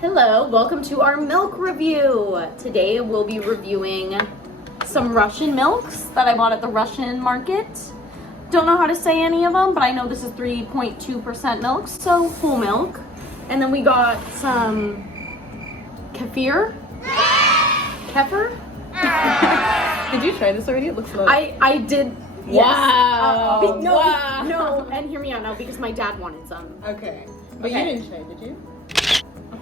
Hello, welcome to our milk review. Today we'll be reviewing some Russian milks that I bought at the Russian market. Don't know how to say any of them, but I know this is 3.2% milk, so whole milk. And then we got some kefir. Kefir? Did you try this already? It looks low. I did. Yes. Wow. No, Wow. no, and hear me out now because my dad wanted some. Okay. But Okay. you didn't try, did you?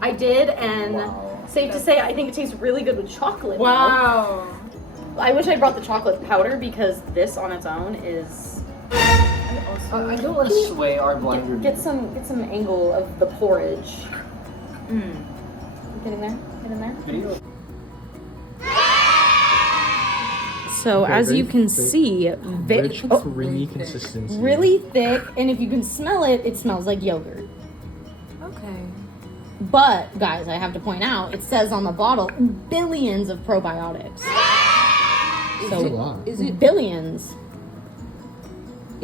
I did, and safe to say, I think it tastes really good with chocolate. Wow. Milk. I wish I brought the chocolate powder because this on its own is. I don't want to sway our blind review. Get some angle of the porridge. Mm. Getting there? Getting there? Video. So Okay, as very you can thick. see, Rich, creamy consistency. really thick, and if you can smell it, it smells like yogurt. Okay. But guys, I have to point out, it says on the bottle billions of probiotics. That's a lot. Is it Billions.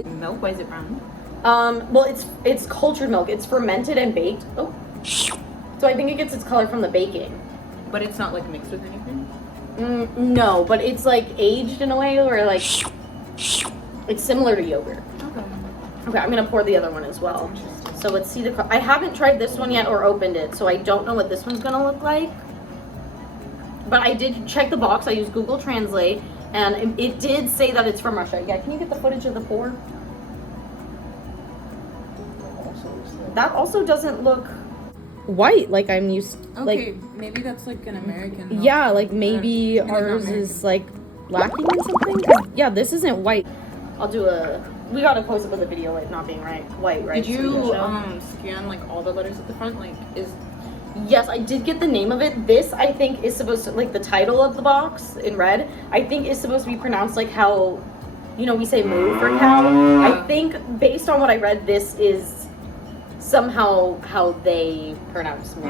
milk? Why is it brown? Well, it's cultured milk. It's fermented and baked. Oh, so I think it gets its color from the baking. But it's not like mixed with anything? No, but it's like aged in a way where like it's similar to yogurt. Okay. Okay, I'm gonna pour the other one as well. So let's see the. I haven't tried this one yet or opened it, so I don't know what this one's gonna look like. But I did check the box. I used Google Translate, and it did say that it's from Russia. Yeah, can you get the footage of the pour? That also doesn't look white like I'm used. Okay, maybe that's like an American milk. Yeah, like maybe Maybe not ours American. is like lacking in something. 'Cause, yeah, this isn't white. I'll do a. We got a close up of the video, like not being white, right? Did you Swedish, scan like all the letters at the front? Like is Yes, I did get the name of it. This, I think, is supposed to, like, the title of the box in red, I think is supposed to be pronounced like how, you know, we say moo for cow. I think, based on what I read, this is somehow how they pronounce moo.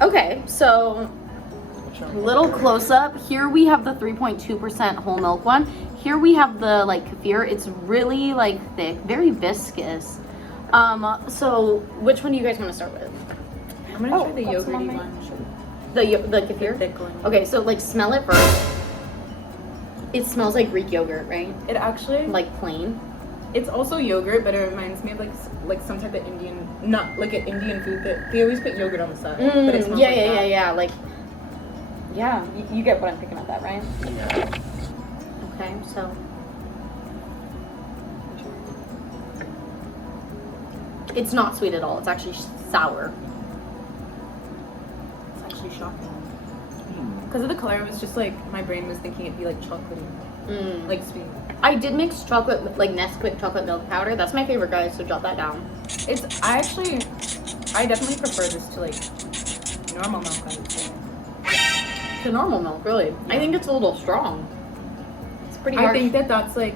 Okay, so, little close up. Here we have the 3.2% whole milk one. Here we have the, like, kefir. It's really, like, thick, very viscous. So, which one do you guys want to start with? I'm gonna try the got some on yogurty my- one. The kefir? Thick one. Okay, so like smell it first. It smells like Greek yogurt, right? It actually Like plain. it's also yogurt, but it reminds me of like some type of Indian, not like an Indian food that they always put yogurt on the side. But it smells Yeah, like yeah, that. yeah. Like, yeah, you get what I'm picking up that, right? Yeah. Okay, so. It's not sweet at all. It's actually sour. It's actually shocking. Mm. Because of the color, I was just like, my brain was thinking it'd be like chocolatey, like sweet. I did mix chocolate, like Nesquik chocolate milk powder. That's my favorite, guys, so jot that down. I definitely prefer this to like normal milk, I would say. To normal milk, really. I think it's a little strong. It's pretty harsh. I think that's like,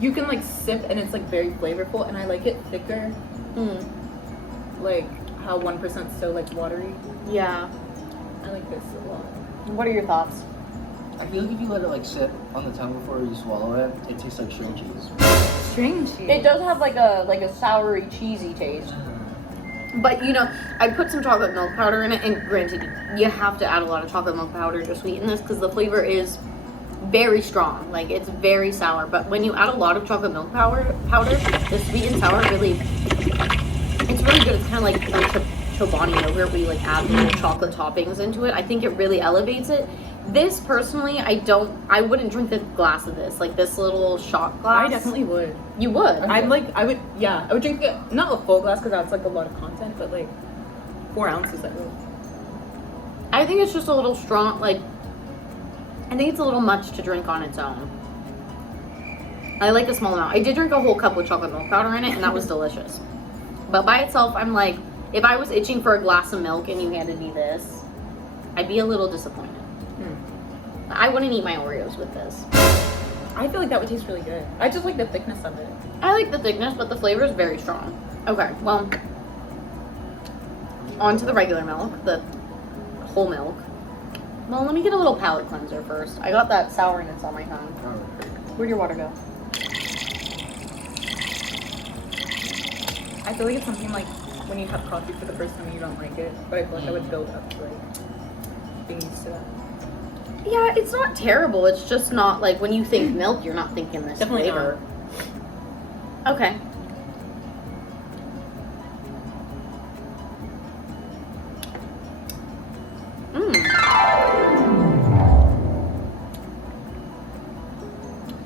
you can like sip and it's like very flavorful, and I like it thicker, Mm, like how 1% is so like watery. yeah. I like this a lot. What are your thoughts? I feel like if you let it like sit on the tongue before you swallow it, it tastes like string cheese. Strange. It does have like a soury, cheesy taste. But you know, I put some chocolate milk powder in it, and granted, you have to add a lot of chocolate milk powder to sweeten this because the flavor is very strong. Like it's very sour. But when you add a lot of chocolate milk powder, the sweet and sour it's really good. It's kind of like Chobani yogurt where you like add little chocolate toppings into it. I think it really elevates it. This personally, I wouldn't drink a glass of this, like this little shot glass. I definitely would. You would? I would drink it, not a full glass because that's like a lot of content, but like 4 ounces I would. I think it's just a little strong, like, I think it's a little much to drink on its own. I like a small amount. I did drink a whole cup with chocolate milk powder in it, and that was delicious. But by itself, I'm like, if I was itching for a glass of milk and you handed me this, I'd be a little disappointed. I wouldn't eat my Oreos with this. I feel like that would taste really good. I just like the thickness of it. I like the thickness, but the flavor is very strong. Okay, well, on to the regular milk, the whole milk. Well, let me get a little palate cleanser first. I got that sourness on my tongue. Where'd your water go? I feel like it's something like when you have coffee for the first time and you don't like it. But I feel like I would build up to like being used to that. Yeah, it's not terrible. It's just not like when you think milk, you're not thinking this Definitely flavor. Okay.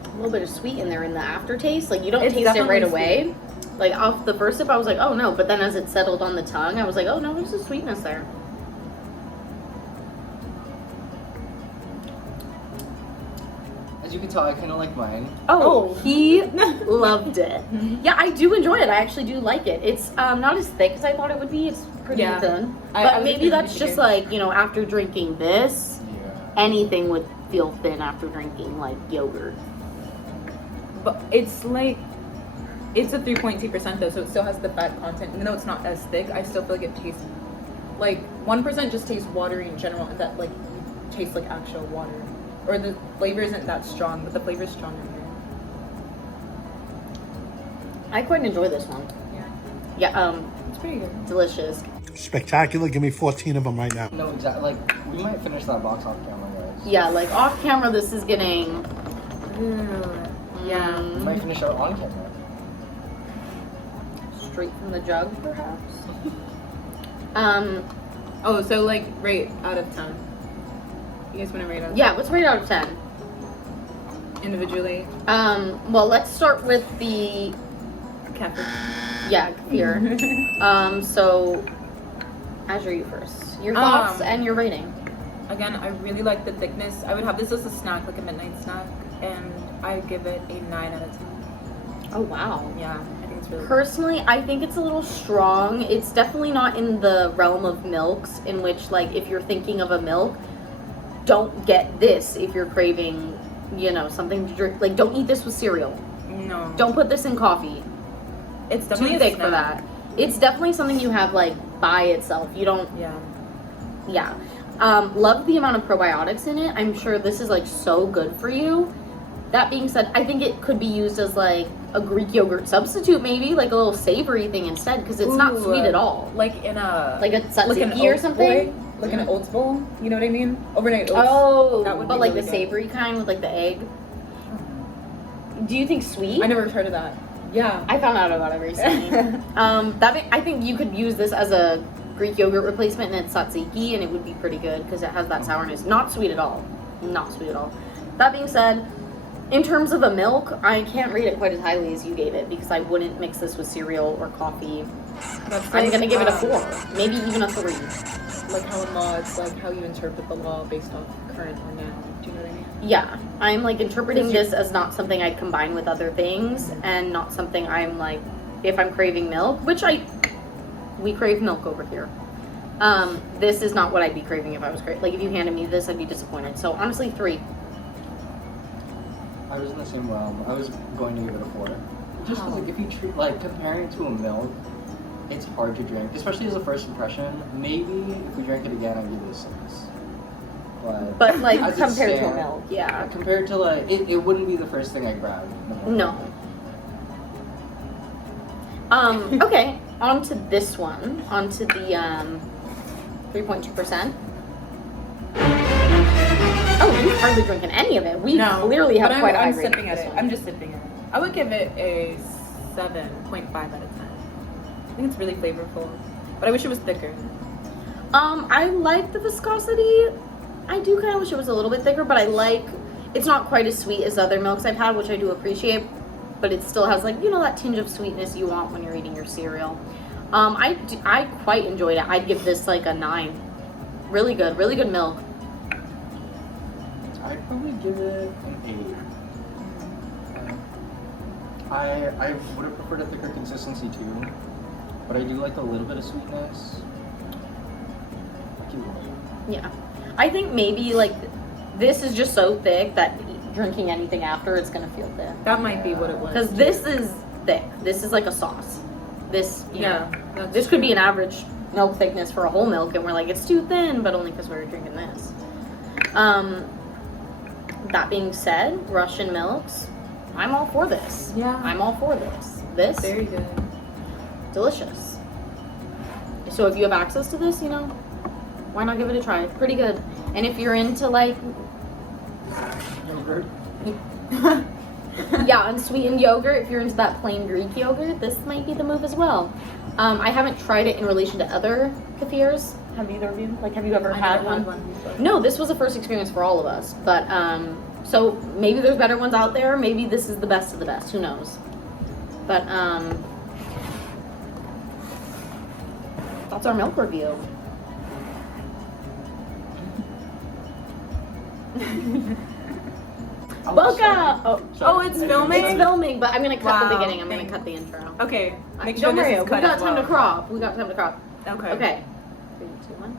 A little bit of sweet in there in the aftertaste. Like you don't It's taste it right definitely away. Like off the first sip, I was like, oh no. But then as it settled on the tongue, I was like, oh no, there's a sweetness there. As you can tell, I kind of like mine. Oh, he loved it. Yeah, I do enjoy it. I actually do like it. It's not as thick as I thought it would be. It's pretty Yeah. thin. I But was maybe expecting that's it to just be. like, you know, after drinking this, Yeah. anything would feel thin after drinking like yogurt. But it's like, it's a 3.2% though, so it still has the fat content. Even though it's not as thick, I still feel like it tastes like 1% just tastes watery in general, and that like tastes like actual water. Or the flavor isn't that strong, but the flavor is stronger here. I quite enjoy this one. Yeah, Yeah, it's pretty good. delicious. Spectacular. Give me 14 of them right now. No, exactly. Like, we might finish that box off camera, guys. Yeah, like off camera, this is getting. Yeah. We might finish out on camera. Straight from the jug, perhaps. Oh, so like rate out of 10. You guys want to rate out? Yeah, let's rate it out of 10. Individually. Well, let's start with the Kefir. yeah kefir. So, Azure, you first. Your thoughts and your rating. Again, I really like the thickness. I would have this as a snack, like a midnight snack, and I give it a 9 out of 10. Oh wow. Yeah, I think it's really good. Personally, I think it's a little strong. It's definitely not in the realm of milks, in which, like, if you're thinking of a milk, don't get this if you're craving, you know, something to drink. Like, don't eat this with cereal. No. Don't put this in coffee. It's Too definitely a thick for snack. that. It's definitely something you have, like, by itself. You don't, Yeah. yeah. Love the amount of probiotics in it. I'm sure this is, like, so good for you. That being said, I think it could be used as, like, a Greek yogurt substitute, maybe, like a little savory thing instead, because it's not Ooh, sweet at all. Like in a Like a like an tzatziki or oats something. bowl, like an oats bowl. You know what I mean? Overnight oats. Oh, That would but be like really the good. savory kind with like the egg. Do you think sweet? I never heard of that. Yeah. I found out about it recently. I think you could use this as a Greek yogurt replacement in its tzatziki, and it would be pretty good because it has that sourness. Not sweet at all. Not sweet at all. That being said, in terms of a milk, I can't rate it quite as highly as you gave it because I wouldn't mix this with cereal or coffee. That's I'm like, gonna give it a 4, maybe even a 3. Like how in law, it's like how you interpret the law based off current or now. Do you know what I mean? Yeah, I'm like interpreting Because this as not something I'd combine with other things, and not something I'm like, if I'm craving milk, which we crave milk over here. This is not what I'd be craving if I was like if you handed me this, I'd be disappointed. So honestly, 3. I was in the same realm. I was going to give it a 4. Just because, like, if you treat, like, comparing it to a milk, it's hard to drink, especially as a first impression. Maybe if we drank it again, I'd give it a 6. But like as it compared to a stands- milk, yeah. Compared to, like, it wouldn't be the first thing I grabbed. No. Okay, on to this one. On to the 3.2%. Oh, you've hardly drinking any of it. We clearly have but quite a high I'm rating sipping for at this it. one. I'm just sipping at it. I would give it a 7.5 out of 10. I think it's really flavorful, but I wish it was thicker. I like the viscosity. I do kind of wish it was a little bit thicker, but it's not quite as sweet as other milks I've had, which I do appreciate, but it still has, like, you know, that tinge of sweetness you want when you're eating your cereal. I quite enjoyed it. I'd give this like a 9. Really good milk. I'd probably give it an 8. I would have preferred a thicker consistency too, but I do like a little bit of sweetness. I keep going. Yeah. I think maybe like this is just so thick that drinking anything after it's gonna feel thin. That might be what it was. Because this is thick. This is like a sauce. This, you know, that's this could be an average milk thickness for a whole milk, and we're like, it's too thin, but only because we were drinking this. That being said, Russian milks, I'm all for this. Yeah. I'm all for this. This, very good. delicious. So if you have access to this, you know, why not give it a try? Pretty good. And if you're into like, Yogurt. yeah, unsweetened yogurt, if you're into that plain Greek yogurt, this might be the move as well. I haven't tried it in relation to other kefirs. Have either of you? Like, have you ever had one? No, this was a first experience for all of us. But, so maybe there's better ones out there. Maybe this is the best of the best. Who knows? But, that's our milk review. Boca! Oh, it's filming? It's filming, but I'm gonna cut the Wow. beginning. I'm gonna cut the intro. Okay, make sure Don't this worry, is we cut got as time to well. crop. We got time to crop. Okay. Okay. 3, 2, 1.